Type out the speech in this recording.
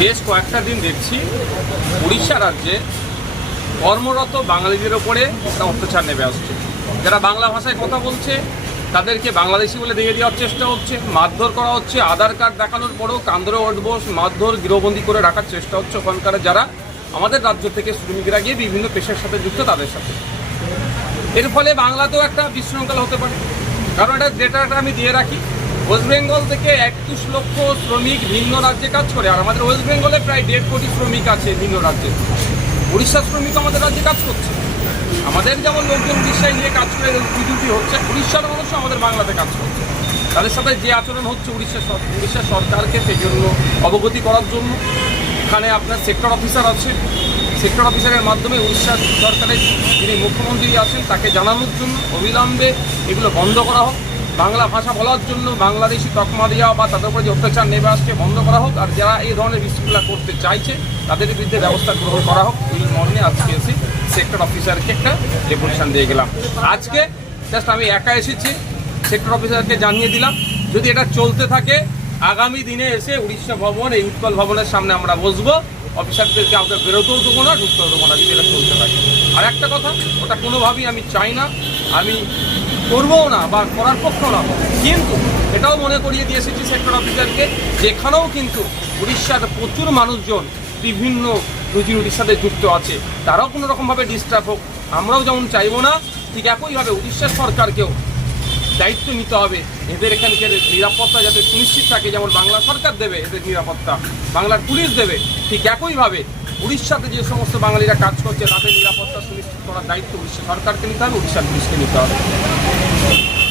বেশ কয়েকটা দিন দেখছি উড়িষ্যা রাজ্যে কর্মরত বাঙালিদের ওপরে একটা অত্যাচার নেমে আসছে। যারা বাংলা ভাষায় কথা বলছে, তাদেরকে বাংলাদেশি বলে দিয়ে দেওয়ার চেষ্টা হচ্ছে, মারধর করা হচ্ছে, আধার কার্ড দেখানোর পরেও কান্দরে উঠবো মারধর, গৃহবন্দী করে রাখার চেষ্টা হচ্ছে ওখানকার যারা আমাদের রাজ্য থেকে শ্রমিকরা গিয়ে বিভিন্ন পেশার সাথে যুক্ত, তাদের সাথে। এর ফলে বাংলাতেও একটা বিশৃঙ্খলা হতে পারে। কারণ এটা ডেটাটা আমি দিয়ে রাখি ওয়েস্ট বেঙ্গল থেকে একত্রিশ লক্ষ শ্রমিক ভিন্ন রাজ্যে কাজ করে, আর আমাদের ওয়েস্ট বেঙ্গলে প্রায় দেড় কোটি শ্রমিক আছে ভিন্ন রাজ্যে। উড়িষ্যার শ্রমিক আমাদের রাজ্যে কাজ করছে। আমাদের যেমন লোকজন উড়িষ্যায় নিয়ে কাজ করে ডিউটি হচ্ছে। উড়িষ্যার মানুষ আমাদের বাংলাতে কাজ করছে। তাদের সাথে যে আচরণ হচ্ছে উড়িষ্যা উড়িষ্যা সরকারকে সেই জন্য অবগতি করার জন্য। এখানে আপনার সেক্টর অফিসার আছে। সেক্টর অফিসারের মাধ্যমে উড়িষ্যা সরকারের যিনি মুখ্যমন্ত্রী আছেন, তাকে জানানোর জন্য অবিলম্বে এগুলো বন্ধ করা হোক। বাংলা ভাষা বলার জন্য বাংলাদেশি তকমা দেওয়া বা তাদের উপরে যে অত্যাচার নেমে আসছে বন্ধ করা হোক। আর যারা এই ধরনের বিশৃঙ্খলা করতে চাইছে, তাদের বিরুদ্ধে ব্যবস্থা গ্রহণ করা হোক। এই মর্মে আজকে এসে সেক্টর অফিসারকে একটা ডেপুটেশন দিয়ে গেলাম। আজকে জাস্ট আমি একা এসেছি সেক্টর অফিসারকে জানিয়ে দিলাম। যদি এটা চলতে থাকে, আগামী দিনে এসে উড়িষ্যা ভবন, এই উৎকল ভবনের সামনে আমরা বসবো। অফিসারদেরকে আমরা বেরোতেও দেবো না ঢুকতেও দেবো না যদি এটা চলতে থাকে। আর একটা কথা, ওটা কোনোভাবেই আমি চাই না। আমি করবও না বা করার পক্ষও না। কিন্তু এটাও মনে করিয়ে দিয়ে এসেছি সেক্টর অফিসারকে যেখানেও কিন্তু উড়িষ্যার প্রচুর মানুষজন বিভিন্ন রুজি রুটির সাথে যুক্ত আছে। তারাও কোনো রকমভাবে ডিস্টার্ব হোক। আমরাও যেমন চাইব না, ঠিক একইভাবে উড়িষ্যার সরকারকেও দায়িত্ব নিতে হবে। এদের এখানকার নিরাপত্তা যাতে সুনিশ্চিত থাকে, যেমন বাংলা সরকার দেবে এদের নিরাপত্তা, বাংলার পুলিশ দেবে, ঠিক একইভাবে উড়িষ্যাতে যে সমস্ত বাঙালিরা কাজ করছে, তাদের নিরাপত্তা সুনিশ্চিত করার দায়িত্ব উড়িষ্যা সরকারকে নিতে হবে উড়িষ্যার পুলিশকে নিতে হবে।